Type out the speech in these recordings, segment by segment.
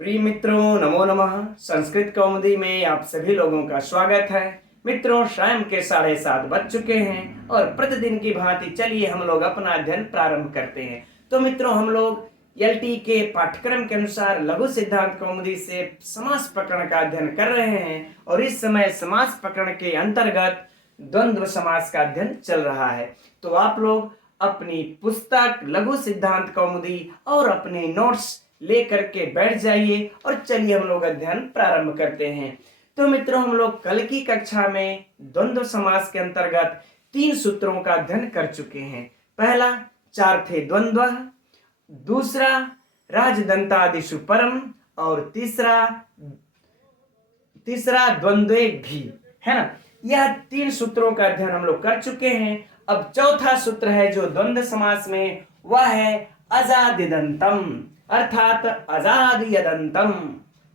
प्रिय मित्रों, नमो नमः। संस्कृत कौमुदी में आप सभी लोगों का स्वागत है। मित्रों, शाम के 7:30 बज चुके हैं और प्रतिदिन की भांति चलिए हम लोग अपना अध्ययन प्रारंभ करते हैं। तो मित्रों, हम लोग एलटी के पाठ्यक्रम के अनुसार लघु सिद्धांत कौमुदी से समास प्रकरण का अध्ययन कर रहे हैं और इस समय समास प्रकरण के अंतर्गत द्वंद्व समास का अध्ययन चल रहा है। तो आप लोग अपनी पुस्तक लघु सिद्धांत कौमुदी और अपने नोट्स लेकर के बैठ जाइए और चलिए हम लोग अध्ययन प्रारंभ करते हैं। तो मित्रों, हम लोग कल की कक्षा में द्वंद्व समास के अंतर्गत 3 सूत्रों का अध्ययन कर चुके हैं। पहला चार्थे द्वंद्व, दूसरा राजदंतादिषु परम और तीसरा द्वंद्वे भी, है ना। यह 3 सूत्रों का अध्ययन हम लोग कर चुके हैं। अब चौथा सूत्र है जो द्वंद्व समास में, वह है अजादिदंतम अर्थात अजादियदंतम।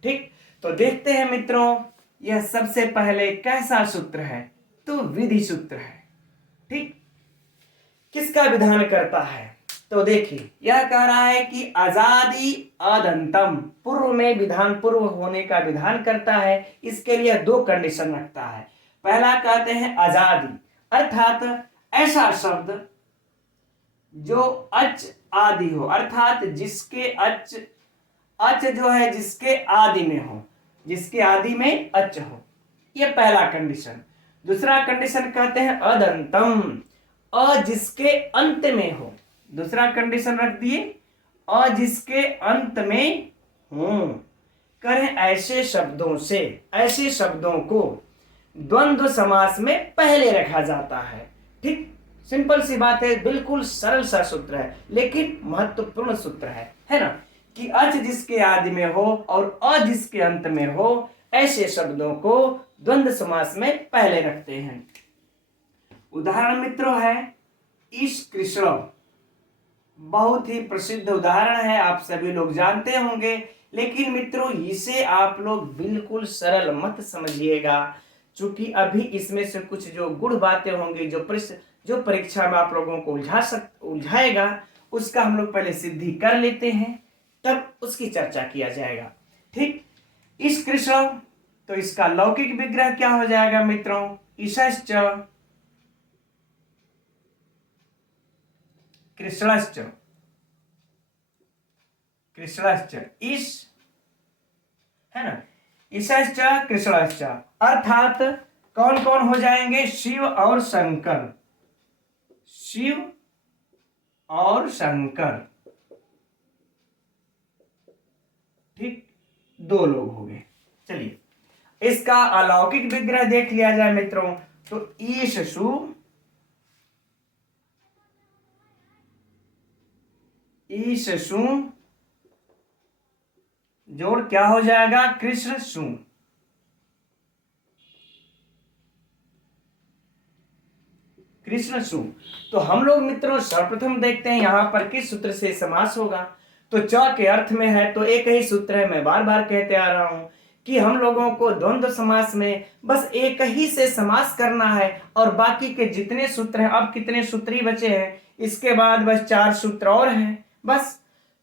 ठीक, तो देखते हैं मित्रों, यह सबसे पहले कैसा सूत्र है? तो विधि सूत्र है। ठीक, किसका विधान करता है? तो देखिए, यह कह रहा है कि अजादि अदंतम, पूर्व में विधान पूर्व होने का विधान करता है। इसके लिए 2 कंडीशन रखता है। पहला कहते हैं अजादि अर्थात ऐसा शब्द जो अच आदि हो, अर्थात जिसके अच जो है जिसके आदि में हो, जिसके आदि में अच हो, यह पहला कंडीशन। दूसरा कंडीशन कहते हैं अदंतम, अ जिसके अंत में हो। दूसरा कंडीशन रख दिए, अ जिसके अंत में हो। करें ऐसे शब्दों को द्वंद्व समास में पहले रखा जाता है। ठीक, सिंपल सी बात है, बिल्कुल सरल सा सूत्र है, लेकिन महत्वपूर्ण सूत्र है ना, कि अच जिसके आदि में हो और अ जिसके अंत में हो, ऐसे शब्दों को द्वंद्व समास में पहले रखते हैं। उदाहरण मित्रों है ईश कृष्ण, बहुत ही प्रसिद्ध उदाहरण है, आप सभी लोग जानते होंगे। लेकिन मित्रों, इसे आप लोग बिल्कुल सरल मत समझिएगा, क्योंकि अभी इसमें से कुछ जो गुड़ बातें होंगी, जो परीक्षा में आप लोगों को उलझाएगा, उसका हम लोग पहले सिद्धि कर लेते हैं, तब उसकी चर्चा किया जाएगा। ठीक, इस कृष्ण, तो इसका लौकिक विग्रह क्या हो जाएगा मित्रों? ईशश्च कृष्णश्च, ईश, है ना, ईशश्च कृष्णश्च, अर्थात कौन कौन हो जाएंगे? शिव और शंकर, शिव और शंकर। ठीक, 2 लोग हो गए। चलिए, इसका अलौकिक विग्रह देख लिया जाए मित्रों। तो ईशसु, जोड़ क्या हो जाएगा? कृष्ण सु। तो हम लोग मित्रों सर्वप्रथम देखते हैं यहां पर किस सूत्र से समास होगा। तो च के अर्थ में है, तो एक ही सूत्र है। मैं बार बार कहते आ रहा हूं कि हम लोगों को द्वंद्व समास में बस एक ही से समास करना है, और बाकी के जितने सूत्र हैं, अब कितने सूत्र ही बचे हैं, इसके बाद बस 4 सूत्र और हैं बस।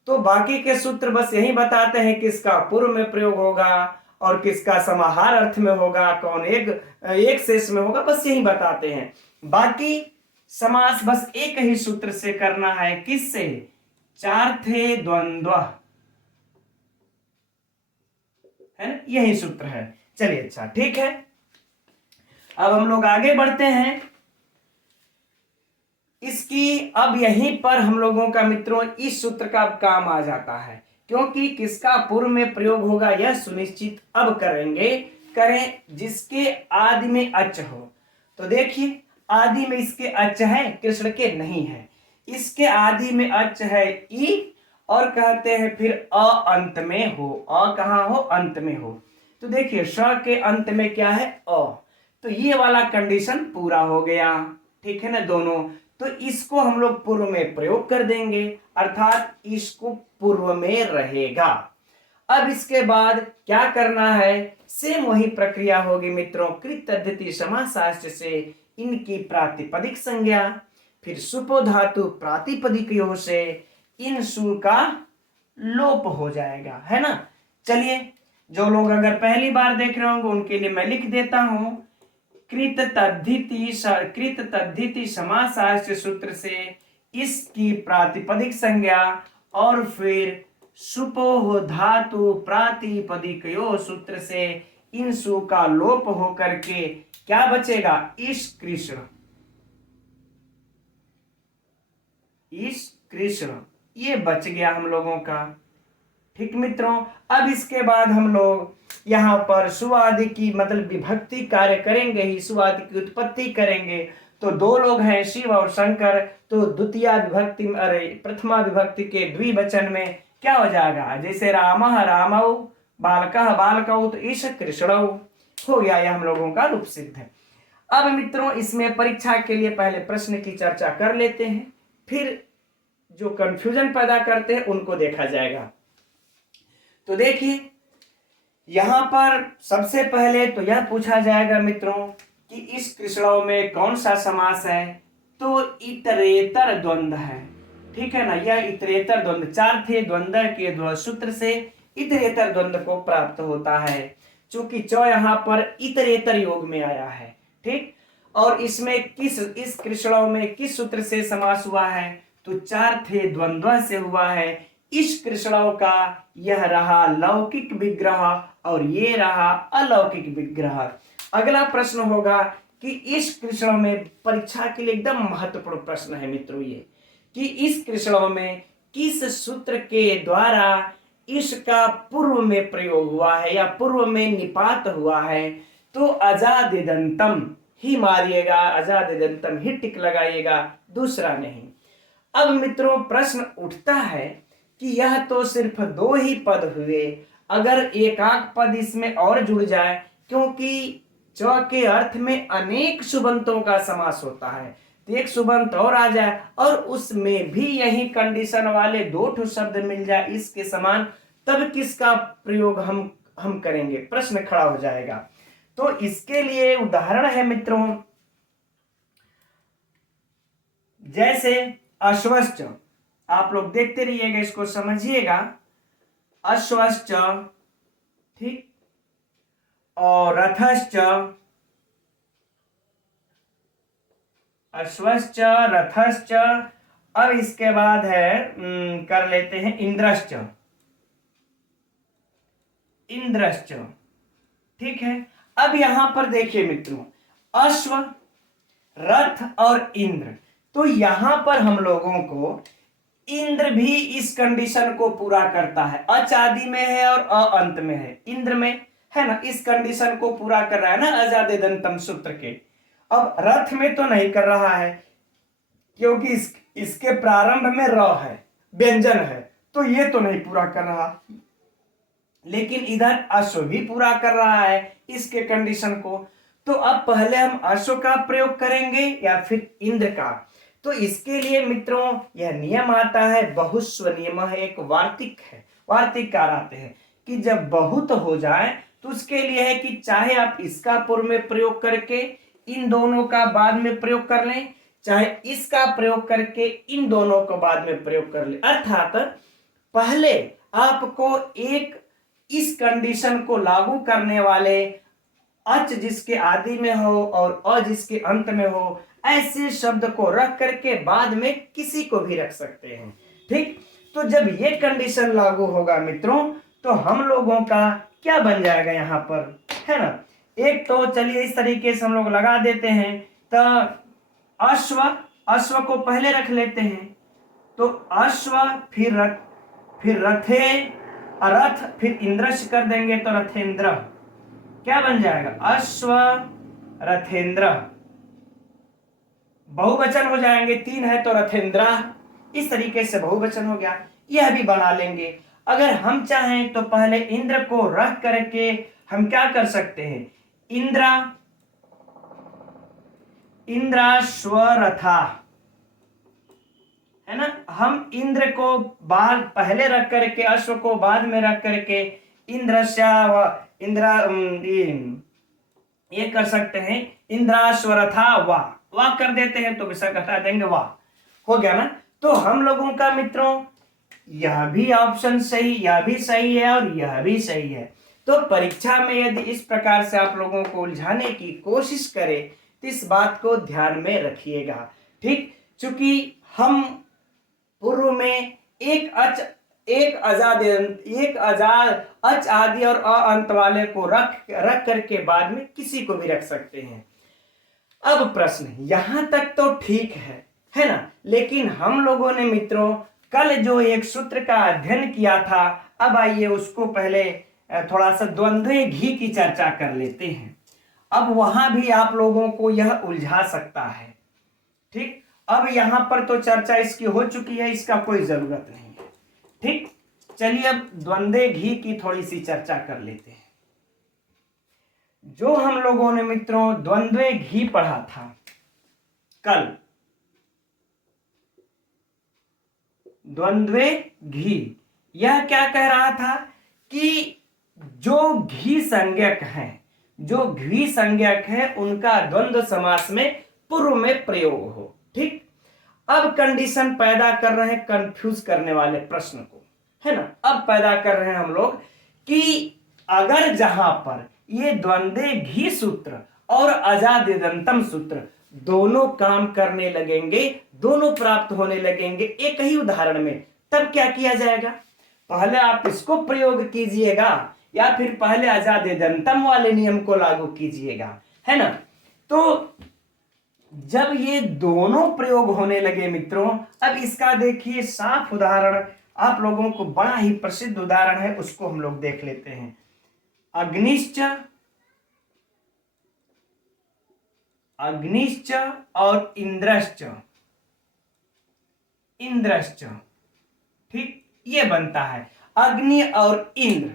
तो बाकी के सूत्र बस यही बताते हैं किसका पूर्व में प्रयोग होगा और किसका समाहार अर्थ में होगा, कौन एक शेष में होगा, बस यही बताते हैं। बाकी समास बस एक ही सूत्र से करना है। किससे? चार्थे द्वंद्व, है ना, यही सूत्र है। चलिए, अच्छा, ठीक है। अब हम लोग आगे बढ़ते हैं। इसकी अब यहीं पर हम लोगों का मित्रों इस सूत्र का काम आ जाता है, क्योंकि किसका पूर्व में प्रयोग होगा यह सुनिश्चित अब करें जिसके आदि में अच हो। तो देखिए, आदि में इसके अच है, कृष्ण के नहीं है। इसके आदि में अच है ई, और कहते हैं फिर अ अंत में हो। अ कहां हो? अंत में हो। तो देखिए, श के अंत में क्या है? अ। तो ये वाला कंडीशन पूरा हो गया। ठीक है ना दोनों। तो इसको हम लोग पूर्व में प्रयोग कर देंगे, अर्थात इसको पूर्व में रहेगा। अब इसके बाद क्या करना है? सेम वही प्रक्रिया होगी मित्रों। कृत तद्धिति समासाश्च से इनकी प्रातिपदिक संज्ञा, फिर सुपो धातु प्रातिपदिक से इन सु का लोप हो जाएगा, है ना। चलिए, जो लोग अगर पहली बार देख रहे होंगे उनके लिए मैं लिख देता हूं, कृत तद्धिति समासास्य सूत्र से इसकी प्रातिपदिक संज्ञा और फिर सुपोह धातु प्रातिपदिकयो सूत्र से इन सु का लोप हो करके क्या बचेगा, इस कृष्ण, इस कृष्ण, ये बच गया हम लोगों का। ठीक मित्रों, अब इसके बाद हम लोग यहाँ पर सुआदि की मतलब विभक्ति कार्य करेंगे ही, सुआदि की उत्पत्ति करेंगे। तो दो लोग हैं शिव और शंकर, तो द्वितीय विभक्ति प्रथमा विभक्ति के द्विवचन में क्या हो जाएगा, जैसे रामः रामौ, बालकः बालकौ, तो ईश कृष्णौ हो गया, यह हम लोगों का रूप सिद्ध है। अब मित्रों इसमें परीक्षा के लिए पहले प्रश्न की चर्चा कर लेते हैं, फिर जो कंफ्यूजन पैदा करते हैं उनको देखा जाएगा। तो देखिए यहां पर सबसे पहले तो यह पूछा जाएगा मित्रों कि इस कृष्णों में कौन सा समास है, तो इतरेतर द्वंद्व है। ठीक है ना, यह इतरेतर द्वंद्व, चार थे द्वंद्व के सूत्र से इतरेतर द्वंद्व को प्राप्त होता है, चूंकि चौ यहां पर इतरेतर योग में आया है। ठीक, और इसमें इस कृष्णों में किस सूत्र से समास हुआ है, तो चार थे द्वंद्व से हुआ है। इस कृष्णों का यह रहा लौकिक विग्रह और ये रहा अलौकिक विग्रह। अगला प्रश्न होगा कि इस कृष्णों में, परीक्षा के लिए एकदम महत्वपूर्ण प्रश्न है मित्रों ये, कि इस कृष्णों में किस सूत्र के द्वारा इसका पूर्व में प्रयोग हुआ है या पूर्व में निपात हुआ है, तो अजादिदंतम ही मारिएगा, अजादिदंतम ही टिक लगाइएगा, दूसरा नहीं। अब मित्रों प्रश्न उठता है कि यह तो सिर्फ दो ही पद हुए, अगर एकाक पद इसमें और जुड़ जाए, क्योंकि च के अर्थ में अनेक सुबंतों का समास होता है, तो एक सुबंत और आ जाए और उसमें भी यही कंडीशन वाले दो ठो शब्द मिल जाए इसके समान, तब किसका प्रयोग हम करेंगे, प्रश्न खड़ा हो जाएगा। तो इसके लिए उदाहरण है मित्रों, जैसे अश्वश्च, आप लोग देखते रहिएगा, इसको समझिएगा। अश्वश्च, ठीक, और रथश्च, अश्वश्च रथश्च, अब इसके बाद है कर लेते हैं इंद्रश्च, इंद्रश्च। ठीक है, अब यहां पर देखिए मित्रों, अश्व, रथ और इंद्र, तो यहां पर हम लोगों को इंद्र भी इस कंडीशन को पूरा करता है, अचादि में है और अंत में है, इंद्र में है ना, इस कंडीशन को पूरा कर रहा है ना अजादिदंतम सूत्र के। अब रथ में तो नहीं कर रहा है, क्योंकि इसके प्रारंभ में र है, व्यंजन है, तो ये तो नहीं पूरा कर रहा, लेकिन इधर अश्व भी पूरा कर रहा है इसके कंडीशन को। तो अब पहले हम अश्व का प्रयोग करेंगे या फिर इंद्र का, तो इसके लिए मित्रों यह नियम आता है, बहुस्व नियम है, एक वार्तिक है, वार्तिककार आते हैं कि जब बहुत हो जाए तो उसके लिए है कि चाहे आप इसका पूर्व में प्रयोग करके इन दोनों का बाद में प्रयोग कर लें, चाहे इसका प्रयोग करके इन दोनों को बाद में प्रयोग कर लें, अर्थात पहले आपको एक इस कंडीशन को लागू करने वाले अच जिसके आदि में हो और अ जिसके अंत में हो, ऐसे शब्द को रख करके बाद में किसी को भी रख सकते हैं। ठीक, तो जब ये कंडीशन लागू होगा मित्रों, तो हम लोगों का क्या बन जाएगा यहाँ पर, है ना। एक तो चलिए इस तरीके से हम लोग लगा देते हैं, तो अश्व, अश्व को पहले रख लेते हैं, तो अश्व फिर रथे, रथ फिर इंद्रश कर देंगे, तो रथेंद्र क्या बन जाएगा, अश्व रथेंद्र, बहुवचन हो जाएंगे, तीन है तो रथेंद्र, इस तरीके से बहुवचन हो गया, यह भी बना लेंगे। अगर हम चाहें तो पहले इंद्र को रख करके हम क्या कर सकते हैं, इंद्राश्वरथा, है ना, हम इंद्र को बाद पहले रख करके अश्व को बाद में रख करके इंद्रा ये कर सकते हैं, इंद्राश्वरथा वाह कर देते हैं, तो विसर्ग हटा देंगे, वाह हो गया ना। तो हम लोगों का मित्रों यह भी ऑप्शन सही, यह भी सही है और यह भी सही है। तो परीक्षा में यदि इस प्रकार से आप लोगों को उलझाने की कोशिश करें तो इस बात को ध्यान में रखिएगा। ठीक, चूंकि हम पूर्व में एक आजाद अच आदि और अ अंत वाले को रख करके बाद में किसी को भी रख सकते हैं। अब प्रश्न यहां तक तो ठीक है ना, लेकिन हम लोगों ने मित्रों कल जो एक सूत्र का अध्ययन किया था, अब आइए उसको पहले थोड़ा सा द्वंद्वे घी की चर्चा कर लेते हैं। अब वहां भी आप लोगों को यह उलझा सकता है। ठीक, अब यहां पर तो चर्चा इसकी हो चुकी है, इसका कोई जरूरत नहीं है। ठीक, चलिए अब द्वंद्वे घी की थोड़ी सी चर्चा कर लेते हैं। जो हम लोगों ने मित्रों द्वंद्वे घी पढ़ा था कल, द्वंद्वे घी, यह क्या कह रहा था कि जो घी संज्ञक है उनका द्वंद्व समास में पूर्व में प्रयोग हो। ठीक, अब कंडीशन पैदा कर रहे हैं कंफ्यूज करने वाले प्रश्न को, है ना। अब पैदा कर रहे हैं हम लोग कि अगर जहां पर ये द्वंद्वे घी सूत्र और अजादिदंतम सूत्र दोनों काम करने लगेंगे, दोनों प्राप्त होने लगेंगे एक ही उदाहरण में, तब क्या किया जाएगा? पहले आप इसको प्रयोग कीजिएगा या फिर पहले अजादिदंतम वाले नियम को लागू कीजिएगा, है ना। तो जब ये दोनों प्रयोग होने लगे मित्रों, अब इसका देखिए साफ उदाहरण आप लोगों को, बड़ा ही प्रसिद्ध उदाहरण है, उसको हम लोग देख लेते हैं। अग्निश्च और इंद्रश्च, ठीक, ये बनता है अग्नि और इंद्र।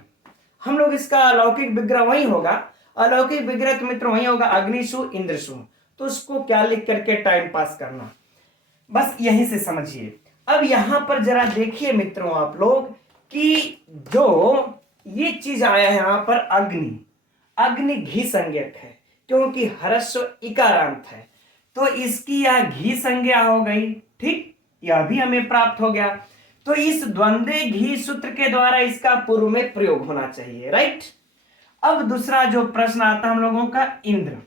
हम लोग इसका अलौकिक विग्रह वही होगा, अलौकिक विग्रह तो मित्रों वही होगा, अग्निशु इंद्रशु। तो उसको क्या लिख करके टाइम पास करना, बस यहीं से समझिए। अब यहां पर जरा देखिए मित्रों आप लोग कि जो ये चीज आया है यहां पर अग्नि घी संज्ञक है, क्योंकि ह्रस्व इकारांत है, तो इसकी यह घी संज्ञा हो गई। ठीक, यह भी हमें प्राप्त हो गया। तो इस द्वंद्वे घी सूत्र के द्वारा इसका पूर्व में प्रयोग होना चाहिए, राइट। अब दूसरा जो प्रश्न आता है हम लोगों का इंद्र।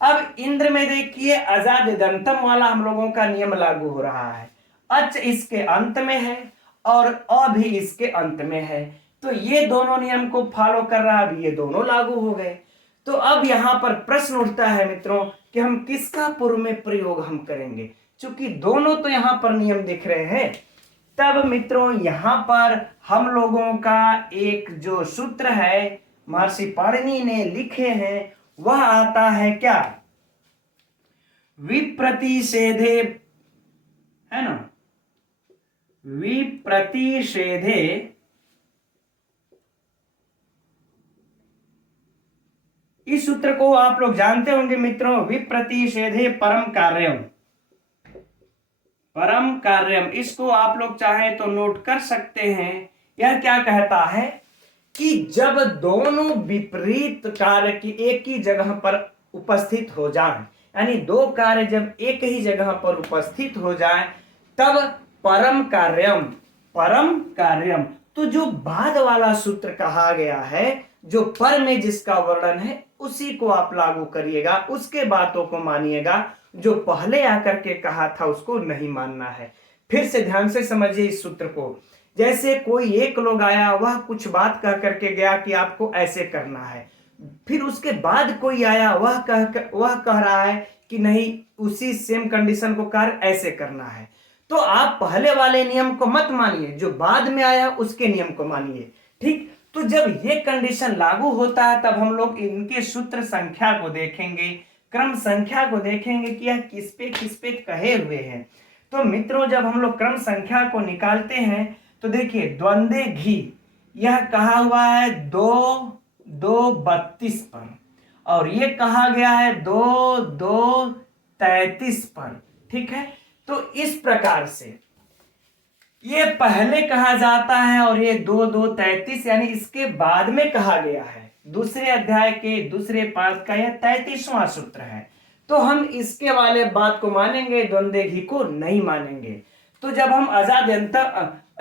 अब इंद्र में देखिए अजादिदंतम वाला हम लोगों का नियम लागू हो रहा है, अच इसके अंत में है और अ भी इसके अंत में है, तो ये दोनों नियम को फॉलो कर रहा है, ये दोनों लागू हो गए। तो अब यहां पर प्रश्न उठता है मित्रों कि हम किसका पूर्व में प्रयोग हम करेंगे, क्योंकि दोनों तो यहां पर नियम दिख रहे हैं। तब मित्रों यहां पर हम लोगों का एक जो सूत्र है महर्षि पाणिनि ने लिखे हैं, वह आता है क्या? विप्रतिषेधे, है ना, विप्रतिषेधे इस सूत्र को आप लोग जानते होंगे मित्रों, विप्रतिषेधे परम कार्यम, इसको आप लोग चाहे तो नोट कर सकते हैं। यह क्या कहता है कि जब दोनों विपरीत कार्य की एक ही जगह पर उपस्थित हो जाएं, यानी दो कार्य जब एक ही जगह पर उपस्थित हो जाएं, तब परम कार्यम। तो जो बाद वाला सूत्र कहा गया है, जो पर में जिसका वर्णन है उसी को आप लागू करिएगा, उसके बातों को मानिएगा, जो पहले आकर के कहा था उसको नहीं मानना है। फिर से ध्यान से समझिए इस सूत्र को। जैसे कोई एक लोग आया, वह कुछ बात कह करके गया कि आपको ऐसे करना है, फिर उसके बाद कोई आया, वह कह रहा है कि नहीं, उसी सेम कंडीशन को कार्य ऐसे करना है। तो आप पहले वाले नियम को मत मानिए, जो बाद में आया उसके नियम को मानिए। ठीक, तो जब ये कंडीशन लागू होता है तब हम लोग इनके सूत्र संख्या को देखेंगे, क्रम संख्या को देखेंगे कि यह किस पे कहे हुए हैं। तो मित्रों जब हम लोग क्रम संख्या को निकालते हैं तो देखिए द्वंद्वे घी यह कहा हुआ है 2-2-32 पर, और ये कहा गया है 2-2-33 पर। ठीक है, तो इस प्रकार से ये पहले कहा जाता है और ये 2-2-33 यानी इसके बाद में कहा गया है। दूसरे अध्याय के दूसरे पाठ का यह 33वां सूत्र है, तो हम इसके वाले बात को मानेंगे, द्वंद्वे घी को नहीं मानेंगे। तो जब हम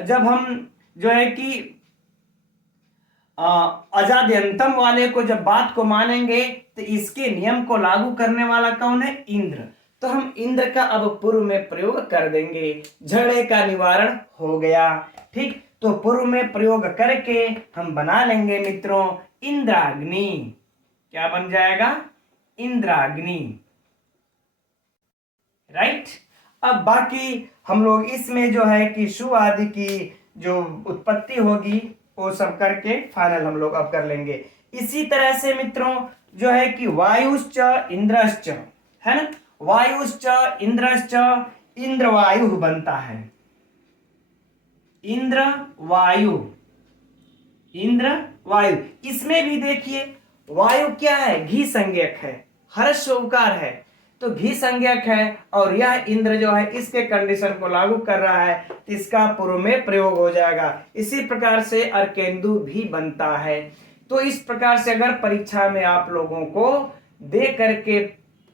जब हम जो है कि अजाद्यंतम वाले को जब बात को मानेंगे तो इसके नियम को लागू करने वाला कौन है? इंद्र। तो हम इंद्र का अब पूर्व में प्रयोग कर देंगे, झगड़े का निवारण हो गया। ठीक, तो पूर्व में प्रयोग करके हम बना लेंगे मित्रों इंद्राग्नि। क्या बन जाएगा? इंद्राग्नि। राइट। अब बाकी हम लोग इसमें जो है कि शु आदि की जो उत्पत्ति होगी वो सब करके फाइनल हम लोग अब कर लेंगे। इसी तरह से मित्रों जो है कि वायुश्च इंद्रश्च, है ना, वायुश्च इंद्रश्च, इंद्र वायु बनता है। इंद्र वायु, इंद्र वायु। इसमें भी देखिए वायु क्या है? घी संज्ञक है, हर्ष उकार है, तो घी संज्ञक है और यह इंद्र जो है इसके कंडीशन को लागू कर रहा है, इसका पूर्व में प्रयोग हो जाएगा। इसी प्रकार से अर्केंदु भी बनता है। तो इस प्रकार से अगर परीक्षा में आप लोगों को दे करके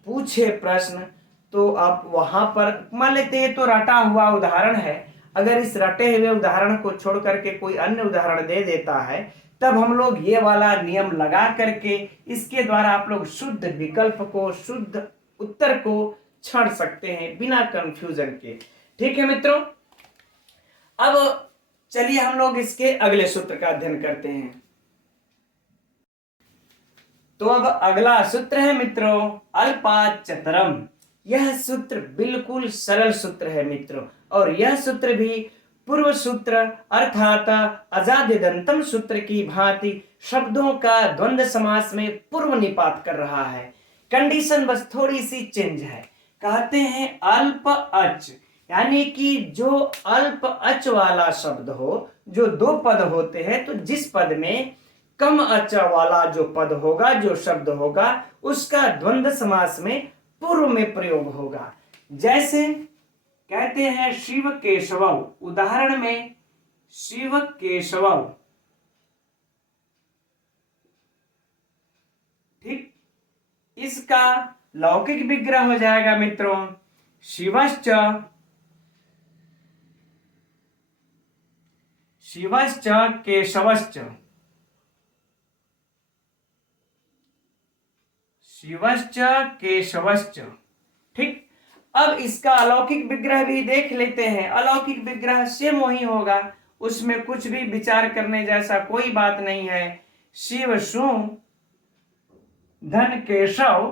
पूछे प्रश्न तो आप वहां पर मान लेते हैं, तो रटा हुआ उदाहरण है, अगर इस रटे हुए उदाहरण को छोड़ करके कोई अन्य उदाहरण दे देता है तब हम लोग ये वाला नियम लगा करके इसके द्वारा आप लोग शुद्ध विकल्प को, शुद्ध उत्तर को छांट सकते हैं बिना कंफ्यूजन के। ठीक है मित्रों, अब चलिए हम लोग इसके अगले सूत्र का अध्ययन करते हैं। तो अब अगला सूत्र है मित्रों अल्पाचतरम। यह सूत्र बिल्कुल सरल सूत्र है मित्रों, और यह सूत्र भी पूर्व सूत्र अर्थात अजाद्यदंतम सूत्र की भांति शब्दों का द्वंद्व समास में पूर्व निपात कर रहा है। कंडीशन बस थोड़ी सी चेंज है। कहते हैं अल्प अच, यानी कि जो अल्प अच वाला शब्द हो, जो दो पद होते हैं, तो जिस पद में कम अच वाला जो पद होगा, जो शब्द होगा, उसका द्वंद्व समास में पूर्व में प्रयोग होगा। जैसे कहते हैं शिव केशव, उदाहरण में शिव केशव। ठीक, इसका लौकिक विग्रह हो जाएगा मित्रों शिवश्च, शिवश्च केशवश्च, शिवश्च केशवश्च। ठीक, अब इसका अलौकिक विग्रह भी देख लेते हैं। अलौकिक विग्रह सेम वही होगा, उसमें कुछ भी विचार करने जैसा कोई बात नहीं है। शिव शु धन केशव,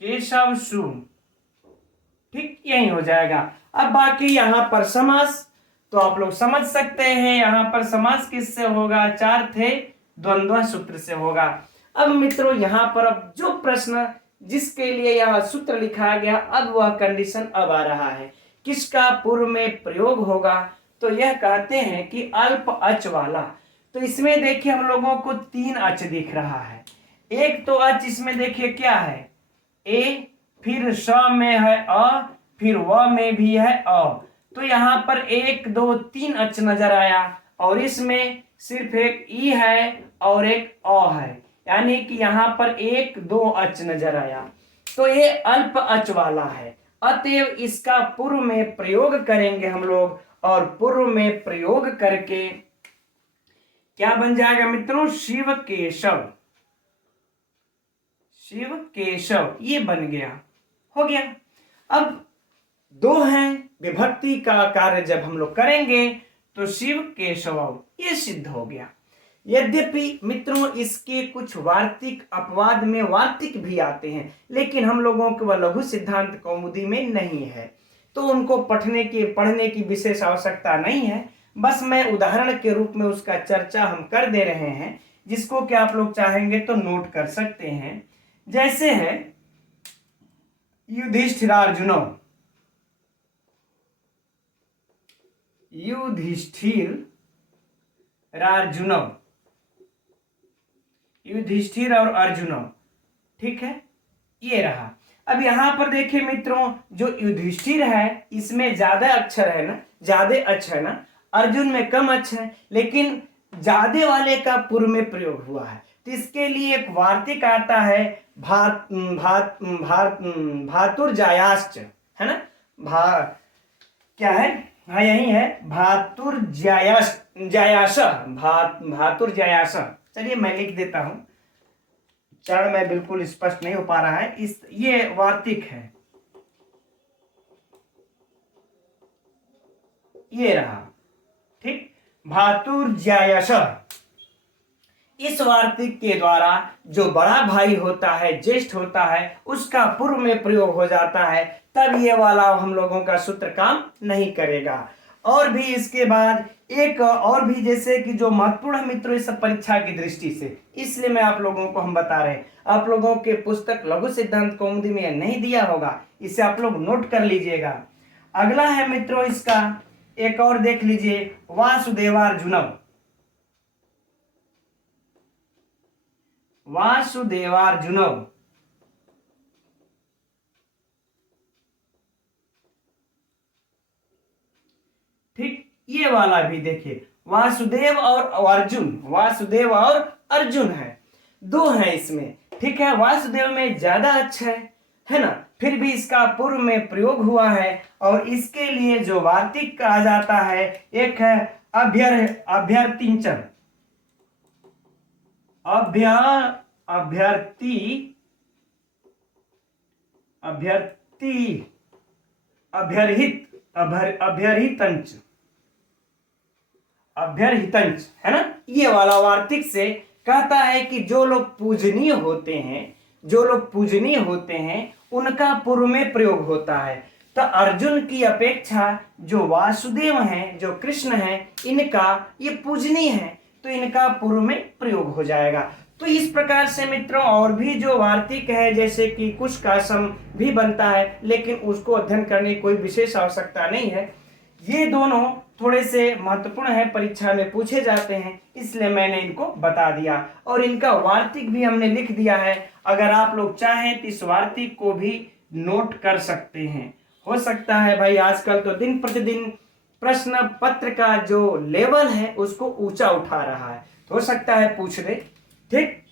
केशव शु। ठीक, यही हो जाएगा। अब बाकी यहां पर समास तो आप लोग समझ सकते हैं, यहां पर समास किससे होगा? चार थे द्वंद्व सूत्र से होगा। अब मित्रों यहां पर अब जो प्रश्न जिसके लिए यह सूत्र लिखा गया, अब वह कंडीशन अब आ रहा है, किसका पूर्व में प्रयोग होगा? तो यह कहते हैं कि अल्प अच वाला। तो इसमें देखिए हम लोगों को तीन अच दिख रहा है। एक तो अच इसमें देखिए क्या है? ए, फिर स में है अ, फिर व में भी है अ। तो यहाँ पर एक दो तीन अच नजर आया, और इसमें सिर्फ एक ई है और एक अ है, यानी कि यहाँ पर एक दो अच नजर आया। तो ये अल्प अच वाला है, अतएव इसका पूर्व में प्रयोग करेंगे हम लोग, और पूर्व में प्रयोग करके क्या बन जाएगा मित्रों? शिव केशव, शिव केशव, ये बन गया, हो गया। अब दो हैं, विभक्ति का कार्य जब हम लोग करेंगे तो शिव केशव ये सिद्ध हो गया। यद्यपि मित्रों इसके कुछ वार्तिक अपवाद में वार्तिक भी आते हैं, लेकिन हम लोगों के वह लघु सिद्धांत कौमुदी में नहीं है, तो उनको पढ़ने की विशेष आवश्यकता नहीं है। बस मैं उदाहरण के रूप में उसका चर्चा हम कर दे रहे हैं, जिसको कि आप लोग चाहेंगे तो नोट कर सकते हैं। जैसे है युधिष्ठिरार्जुनो, युधिष्ठिर अर्जुनो, युधिष्ठिर और अर्जुनो। ठीक है, ये रहा। अब यहां पर देखिए मित्रों, जो युधिष्ठिर है इसमें ज्यादा अक्षर है ना, ज्यादा अच है ना, अर्जुन में कम अच है, लेकिन ज्यादा वाले का पूर्व में प्रयोग हुआ है। तो इसके लिए एक वार्तिक आता है भातुर्जायाश्च, है ना। भा क्या है, हाँ यही है, भातुर्जायास जायास भातुर्जायास। चलिए मैं लिख देता हूं, चरण में बिल्कुल स्पष्ट नहीं हो पा रहा है। इस ये वार्तिक है, ये रहा, ठीक। भातुर्जायास, इस वार्तिक के द्वारा जो बड़ा भाई होता है, ज्येष्ठ होता है, उसका पूर्व में प्रयोग हो जाता है, तब ये वाला हम लोगों का सूत्र काम नहीं करेगा। और भी इसके बाद एक और भी, जैसे कि जो महत्वपूर्ण है मित्रों इस परीक्षा की दृष्टि से, इसलिए मैं आप लोगों को हम बता रहे हैं। आप लोगों के पुस्तक लघु सिद्धांत कौमुदी में नहीं दिया होगा, इसे आप लोग नोट कर लीजिएगा। अगला है मित्रों इसका एक और देख लीजिए, वासुदेवार्जुनव। वासुदेवार्जुनव, ठीक। ये वाला भी देखिए, वासुदेव और अर्जुन, वासुदेव और अर्जुन है, दो हैं इसमें, ठीक है। वासुदेव में ज्यादा अच्छा है ना, फिर भी इसका पूर्व में प्रयोग हुआ है। और इसके लिए जो वार्तिक कहा जाता है, एक है अभ्यर्थिंचन, अभ्यर्थी अभ्यर्थी अभ्यर्हितंच, अभ्यर्हितंच, है ना। ये वाला वार्तिक से कहता है कि जो लोग पूजनीय होते हैं, जो लोग पूजनीय होते हैं, उनका पूर्व में प्रयोग होता है। तो अर्जुन की अपेक्षा जो वासुदेव हैं, जो कृष्ण हैं, इनका ये पूजनीय है, तो इनका पूर्व में प्रयोग हो जाएगा। तो इस प्रकार से मित्रों और भी जो वार्तिक है, जैसे कि कुछ का सम भी बनता है, लेकिन उसको अध्ययन करने की कोई विशेष आवश्यकता नहीं है। ये दोनों थोड़े से महत्वपूर्ण है, परीक्षा में पूछे जाते हैं, इसलिए मैंने इनको बता दिया। और इनका वार्तिक भी हमने लिख दिया है, अगर आप लोग चाहें तो इस वार्तिक को भी नोट कर सकते हैं। हो सकता है भाई, आजकल तो दिन प्रतिदिन प्रश्न पत्र का जो लेवल है उसको ऊंचा उठा रहा है, तो हो सकता है पूछ दे, ठीक।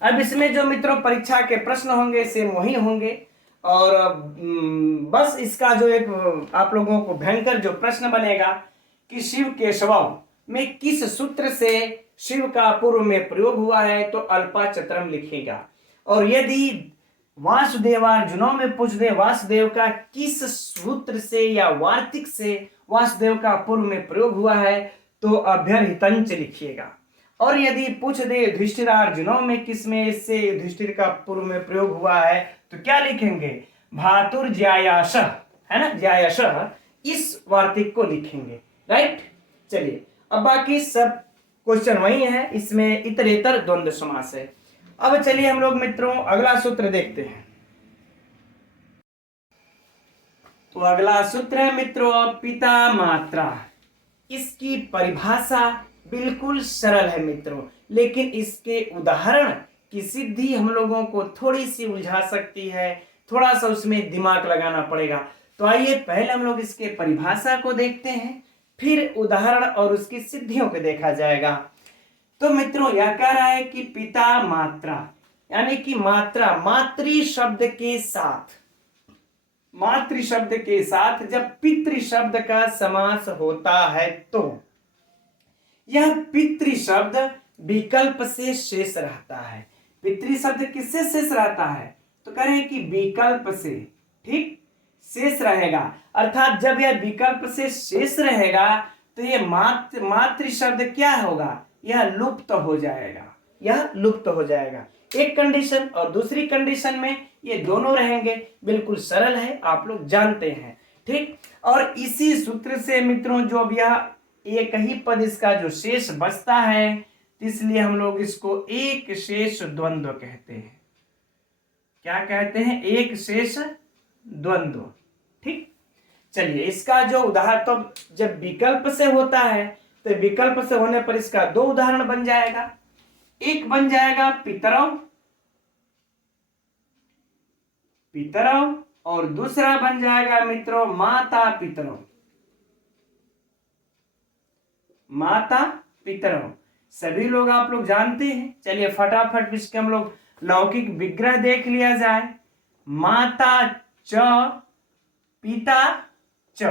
अब इसमें जो मित्रों परीक्षा के प्रश्न होंगे सेम वही होंगे। और बस इसका जो एक आप लोगों को भयंकर जो प्रश्न बनेगा कि शिव केशव में किस सूत्र से शिव का पूर्व में प्रयोग हुआ है, तो अल्पा चतुरम लिखेगा। और यदि वासुदेवार्जुनों में पूछ दे वासुदेव का किस सूत्र से या वार्तिक से वासुदेव का पूर्व में प्रयोग हुआ है, तो अभ्यर्हितंच लिखिएगा। और यदि पूछ दे युधिष्ठिरार्जुनों में किसमें से युधिष्ठिर का पूर्व में प्रयोग हुआ है, तो क्या लिखेंगे, भातुर्जायास, है ना, जायास, इस वार्तिक को लिखेंगे, राइट। चलिए अब बाकी सब क्वेश्चन वही है, इसमें इतरेतर द्वंद्व समास है। अब चलिए हम लोग मित्रों अगला सूत्र देखते हैं। तो अगला सूत्र है मित्रों पिता मात्रा। इसकी परिभाषा बिल्कुल सरल है मित्रों, लेकिन इसके उदाहरण की सिद्धि हम लोगों को थोड़ी सी उलझा सकती है, थोड़ा सा उसमें दिमाग लगाना पड़ेगा। तो आइए पहले हम लोग इसके परिभाषा को देखते हैं, फिर उदाहरण और उसकी सिद्धियों को देखा जाएगा। तो मित्रों यह कह रहा है कि पिता मात्रा, यानी कि मात्रा, मातृ शब्द के साथ, मातृ शब्द के साथ जब पितृ शब्द का समास होता है, तो यह पितृ शब्द विकल्प से शेष रहता है। पितृ शब्द किससे शेष रहता है, तो कह रहे हैं कि विकल्प से, ठीक, शेष रहेगा। अर्थात जब यह विकल्प से शेष रहेगा, तो यह मातृ शब्द क्या होगा, यह लुप्त हो जाएगा, यह लुप्त हो जाएगा। एक कंडीशन, और दूसरी कंडीशन में ये दोनों रहेंगे। बिल्कुल सरल है, आप लोग जानते हैं, ठीक। और इसी सूत्र से मित्रों जो अब यह एक ही पद इसका जो शेष बचता है, इसलिए हम लोग इसको एक शेष द्वंद्व कहते हैं। क्या कहते हैं, एक शेष द्वंद्व, ठीक। चलिए इसका जो उदाहरण, तो जब विकल्प से होता है, तो विकल्प से होने पर इसका दो उदाहरण बन जाएगा। एक बन जाएगा पितरव, पितरव, और दूसरा बन जाएगा मित्रों माता पितरव, माता पितरव। सभी लोग आप लोग जानते हैं। चलिए फटाफट इसके हम लोग लौकिक विग्रह देख लिया जाए। माता च पिता च।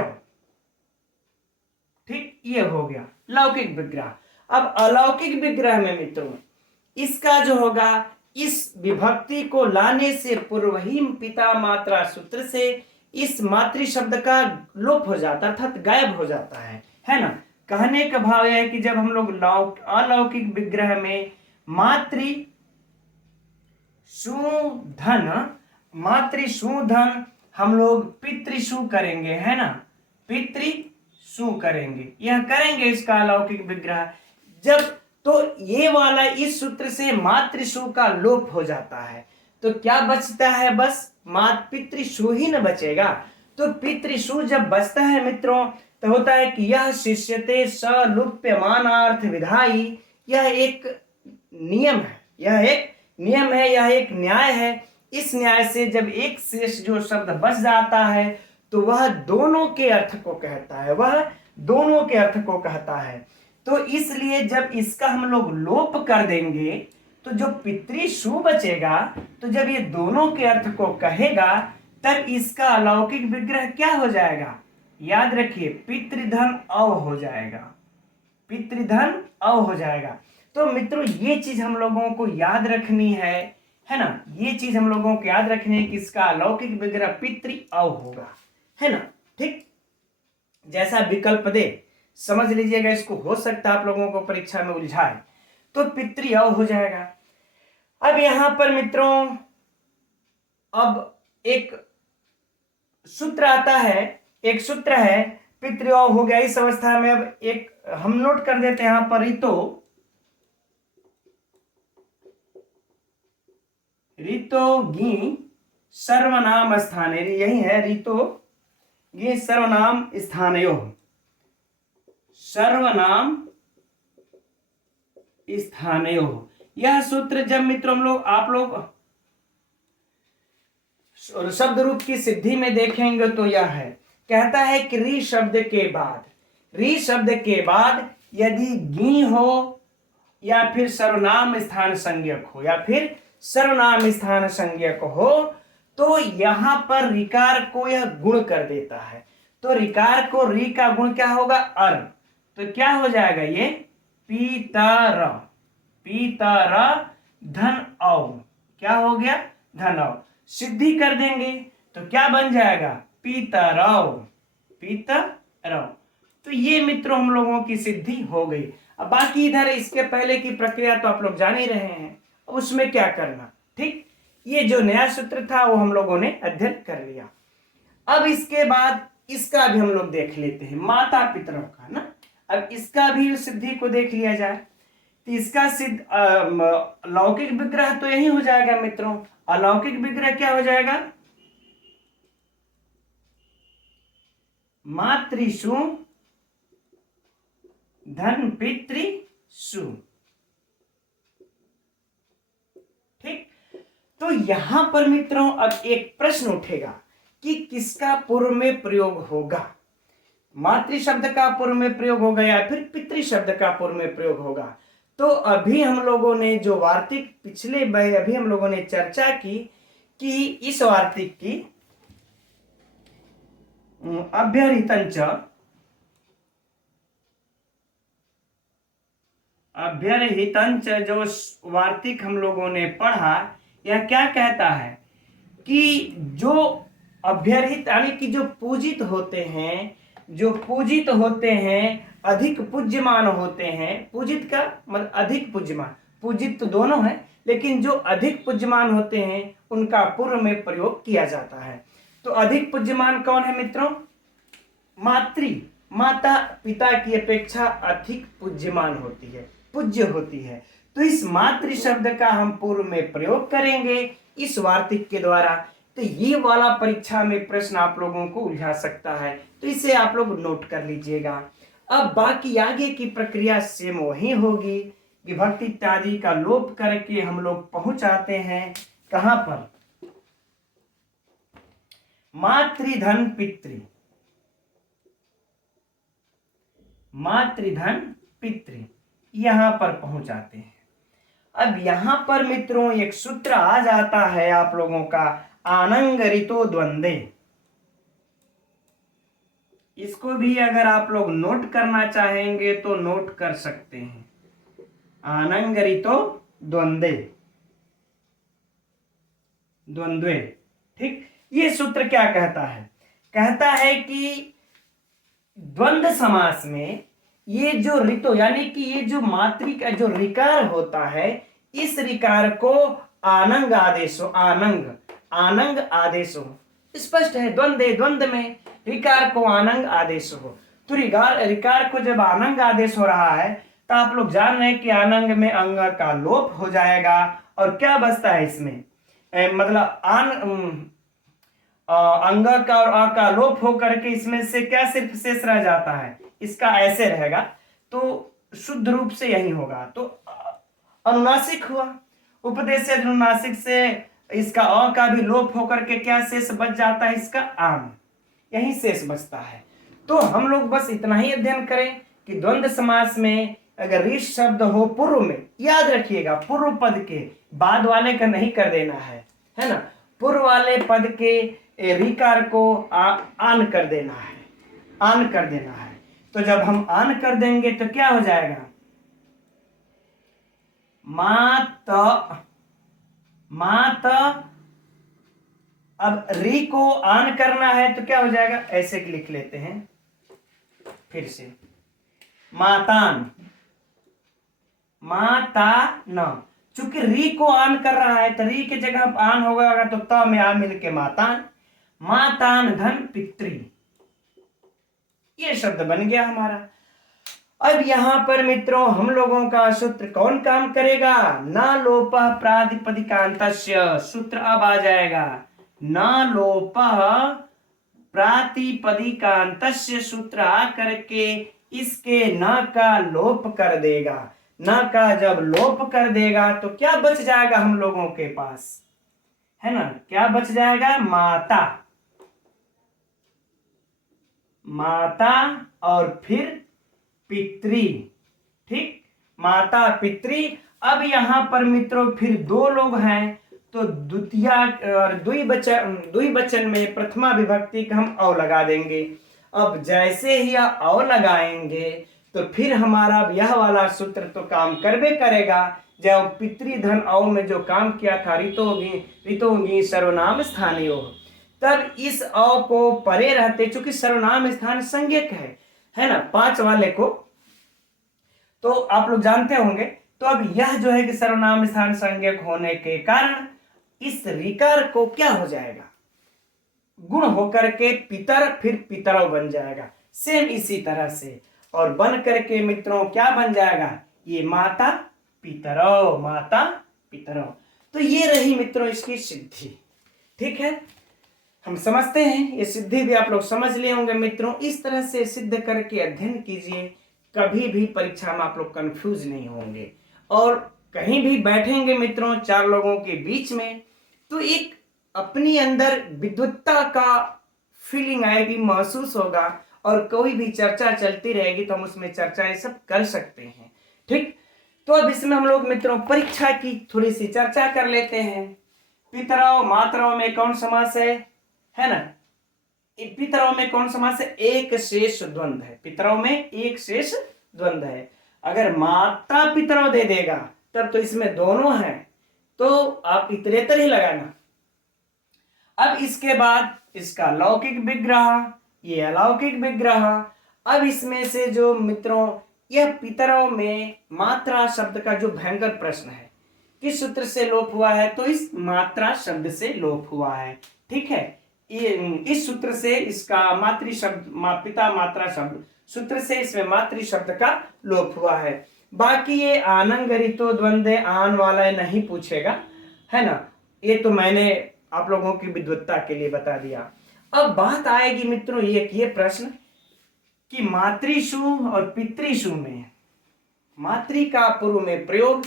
ठीक, ये हो गया लौकिक विग्रह। अब अलौकिक विग्रह में मित्रों इसका जो होगा, इस विभक्ति को लाने से पूर्व ही पिता मात्रा सूत्र से इस मातृ शब्द का लोप हो जाता है, अर्थात गायब हो जाता है ना। कहने का भाव यह है कि जब हम लोग अलौकिक विग्रह में मातृशूधन हम लोग पितृशु करेंगे, है ना, पितृशु करेंगे, यह करेंगे इसका अलौकिक विग्रह जब, तो ये वाला इस सूत्र से मातृशु का लोप हो जाता है, तो क्या बचता है, बस पितृशु ही न बचेगा। तो पितृशु जब बचता है मित्रों तो होता है कि यह शिष्यते सलुप्यमानार्थ विधायी, यह एक नियम है, यह एक न्याय है। इस न्याय से जब एक शेष जो शब्द बच जाता है तो वह दोनों के अर्थ को कहता है, तो इसलिए जब इसका हम लोग लोप कर देंगे तो जो पितृशु बचेगा, तो जब ये दोनों के अर्थ को कहेगा तब इसका अलौकिक विग्रह क्या हो जाएगा, याद रखिए पितृधन अव हो जाएगा। तो मित्रों ये चीज हम लोगों को याद रखनी है ना, ये चीज हम लोगों को याद रखनी है कि इसका अलौकिक विग्रह पितृ अव होगा, है ना। ठीक, जैसा विकल्प दे समझ लीजिएगा, इसको हो सकता है आप लोगों को परीक्षा में उलझाए, तो पितृ अव हो जाएगा। अब यहां पर मित्रों अब एक सूत्र आता है, एक सूत्र है पितृ अव हो गया। इस अवस्था में अब एक हम नोट कर देते हैं यहां पर ऋतो गी सर्वनाम स्थाने, यही है ऋतो गी सर्वनाम स्थानयो, यह सूत्र जब मित्रों आप लोग शब्द रूप की सिद्धि में देखेंगे तो यह है, कहता है कि री शब्द के बाद यदि गी हो या फिर सर्वनाम स्थान संज्ञक हो तो यहां पर रिकार को यह गुण कर देता है। तो रिकार को री का गुण क्या होगा, अर, तो क्या हो जाएगा ये पीतर धन औ, क्या हो गया धन औ, सिद्धि कर देंगे तो क्या बन जाएगा पीतरौ। तो ये मित्रों हम लोगों की सिद्धि हो गई। अब बाकी इधर इसके पहले की प्रक्रिया तो आप लोग जान ही रहे हैं, उसमें क्या करना। ठीक, ये जो नया सूत्र था वो हम लोगों ने अध्ययन कर लिया। अब इसके बाद इसका भी हम लोग देख लेते हैं, माता पितरों का ना। अब इसका भी सिद्धि को देख लिया जाए तो इसका सिद्ध लौकिक विग्रह तो यही हो जाएगा मित्रों। अलौकिक विग्रह क्या हो जाएगा, मातृशु धन पितृशु। ठीक, तो यहां पर मित्रों अब एक प्रश्न उठेगा कि किसका पूर्व में प्रयोग होगा, मातृ शब्द का पूर्व में प्रयोग होगा या फिर पितृ शब्द का पूर्व में प्रयोग होगा। तो अभी हम लोगों ने जो वार्तिक अभी हम लोगों ने चर्चा की कि इस वार्तिक की अभ्यर्हितंच जो वार्तिक हम लोगों ने पढ़ा, यह क्या कहता है कि जो अभ्यर्हित यानी कि जो पूजित होते हैं अधिक पूज्यमान होते हैं। पूजित का मतलब अधिक पूज्यमान, पूजित तो दोनों है लेकिन जो अधिक पूज्यमान होते हैं उनका पूर्व में प्रयोग किया जाता है। तो अधिक पूज्यमान कौन है मित्रों, माता पिता की अपेक्षा अधिक पूज्यमान होती है, पूज्य होती है। तो इस मातृ शब्द का हम पूर्व में प्रयोग करेंगे इस वार्तिक के द्वारा। तो ये वाला परीक्षा में प्रश्न आप लोगों को उलझा सकता है, तो इसे आप लोग नोट कर लीजिएगा। अब बाकी आगे की प्रक्रिया सेम वही होगी, विभक्ति इत्यादि का लोप करके हम लोग पहुंच आते हैं कहां पर, मातृधन पितृ, यहां पर पहुंच जाते हैं। अब यहां पर मित्रों एक सूत्र आ जाता है आप लोगों का, आनंग ऋतो द्वंद्वे। इसको भी अगर आप लोग नोट करना चाहेंगे तो नोट कर सकते हैं। आनंगरितो द्वंद्वे, द्वंद्वे। ठीक, ये सूत्र क्या कहता है? कहता है कि द्वंद्व समास में ये जो ऋतो यानी कि ये जो मात्रिका जो रिकार होता है, इस रिकार को आनंग आदेश हो, आनंग आनंग आदेश हो। स्पष्ट है, द्वंद्व द्वंद्व में रिकार को आनंग आदेश हो। तो रिकार को जब आनंग आदेश हो रहा है तो आप लोग जान रहे हैं कि आनंग में अंग का लोप हो जाएगा और क्या बचता है इसमें, मतलब अंग का और अ का लोप होकर के इसमें से क्या सिर्फ शेष रह जाता है, इसका ऐसे रहेगा। तो शुद्ध रूप से यही होगा। तो अनुनासिक हुआ, उपदेश अनुनासिक से इसका अ का भी लोप होकर के क्या शेष बच जाता है, इसका आम, यही शेष बचता है। तो हम लोग बस इतना ही अध्ययन करें कि द्वंद्व समास में अगर ऋष शब्द हो पूर्व में, याद रखिएगा पूर्व पद के, बाद वाले का नहीं कर देना है ना। पूर्व वाले पद के रिकार को आन कर देना है, आन कर देना है। तो जब हम आन कर देंगे तो क्या हो जाएगा, मात, मात। अब री को आन करना है तो क्या हो जाएगा, ऐसे लिख लेते हैं फिर से, मातान, माता न। चूंकि री को आन कर रहा है तो री की जगह आन होगा तो त में आ मिल के मातान, मातान धन पितृ, ये शब्द बन गया हमारा। अब यहां पर मित्रों हम लोगों का सूत्र कौन काम करेगा, न लोप प्रातिपदिकांतस्य, सूत्र अब आ जाएगा, न लोप प्रातिपदिकांतस्य, सूत्र आ करके इसके न का लोप कर देगा। न का जब लोप कर देगा तो क्या बच जाएगा हम लोगों के पास, है ना, क्या बच जाएगा, माता, माता और फिर पितृ। ठीक, माता पितृ। अब यहां पर मित्रों फिर दो लोग हैं तो द्वितीया और द्विवचन में प्रथमा विभक्ति का हम औ लगा देंगे। अब जैसे ही औ लगाएंगे तो फिर हमारा यह वाला सूत्र तो काम करबे करेगा। जब पितृधन औ में जो काम किया था, ऋतोंगी सर्वनाम स्थानीय, तब इस अ को परे रहते, चूंकि सर्वनाम स्थान संज्ञक है ना, 5 वाले को तो आप लोग जानते होंगे। तो अब यह जो है कि सर्वनाम स्थान संज्ञक होने के कारण इस रिकार को क्या हो जाएगा, गुण होकर के पितर फिर पितरव बन जाएगा, सेम इसी तरह से। और बन करके मित्रों क्या बन जाएगा, ये माता पितरव, माता पितरव। तो ये रही मित्रों इसकी सिद्धि। ठीक है, हम समझते हैं, ये सिद्धि भी आप लोग समझ लिए होंगे मित्रों। इस तरह से सिद्ध करके अध्ययन कीजिए, कभी भी परीक्षा में आप लोग कंफ्यूज नहीं होंगे। और कहीं भी बैठेंगे मित्रों 4 लोगों के बीच में तो एक अपनी अंदर विद्वत्ता का फीलिंग आएगी, महसूस होगा, और कोई भी चर्चा चलती रहेगी तो हम उसमें चर्चाएं सब कर सकते हैं। ठीक, तो अब इसमें हम लोग मित्रों परीक्षा की थोड़ी सी चर्चा कर लेते हैं। पितरव मातरव में कौन समास है ना, पितरव में कौन समास है, एक शेष द्वंद्व है। पितरव में एक शेष द्वंद्व है। अगर माता पितरव दे देगा तब तो इसमें दोनों हैं, तो आप इतरेतर ही लगाना। अब इसके बाद इसका लौकिक विग्रह, ये अलौकिक विग्रह। अब इसमें से जो मित्रों यह पितरव में मात्रा शब्द का जो भयंकर प्रश्न है, किस सूत्र से लोप हुआ है, तो इस मात्रा शब्द से लोप हुआ है। ठीक है, इस सूत्र से इसका मातृ शब्द पिता मात्रा शब्द सूत्र से इसमें मातृ शब्द का लोप हुआ है। बाकी ये आनंग ऋतो द्वंद्व आन वाला नहीं पूछेगा, है ना, ये तो मैंने आप लोगों की विद्वत्ता के लिए बता दिया। अब बात आएगी मित्रों ये प्रश्न कि मातृशु और पितृशु में मातृ का पूर्व में प्रयोग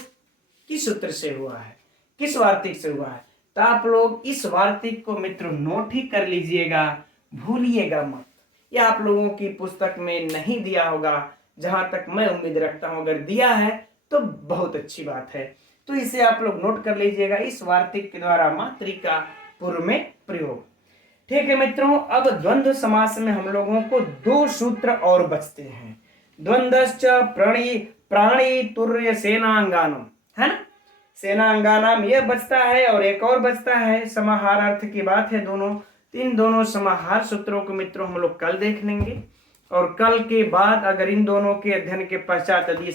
किस सूत्र से हुआ है, किस वार्तिक से हुआ है। तो आप लोग इस वार्तिक को मित्रों नोट ही कर लीजिएगा, भूलिएगा मत। यह आप लोगों की पुस्तक में नहीं दिया होगा, जहां तक मैं उम्मीद रखता हूं। अगर दिया है तो बहुत अच्छी बात है, तो इसे आप लोग नोट कर लीजिएगा, इस वार्तिक के द्वारा मातृ का पूर्व में प्रयोग। ठीक है मित्रों, अब द्वंद्व समास में हम लोगों को दो सूत्र और बचते हैं। द्वंद्वश्च प्राणी प्राणी तुर्य सेनांगानम, है ना। सेनांगानाम यह बचता है और एक और बचता है, समाहार अर्थ की बात है दोनों। इन दोनों समाहार सूत्रों को मित्रों हम लोग कल देख लेंगे, और कल के बाद अगर इन दोनों के अध्ययन के पश्चात यदि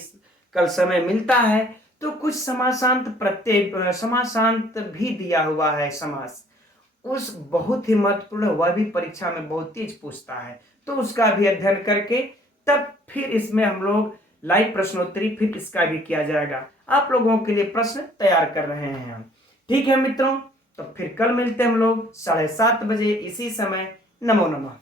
कल समय मिलता है तो कुछ समासांत प्रत्यय समासांत भी दिया हुआ है समास, उस बहुत ही महत्वपूर्ण, वह भी परीक्षा में बहुत तेज पूछता है, तो उसका भी अध्ययन करके तब फिर इसमें हम लोग लाइव प्रश्नोत्तरी फिर इसका भी किया जाएगा। आप लोगों के लिए प्रश्न तैयार कर रहे हैं हम। ठीक है मित्रों, तो फिर कल मिलते हैं हम लोग 7:30 बजे इसी समय। नमो नमः।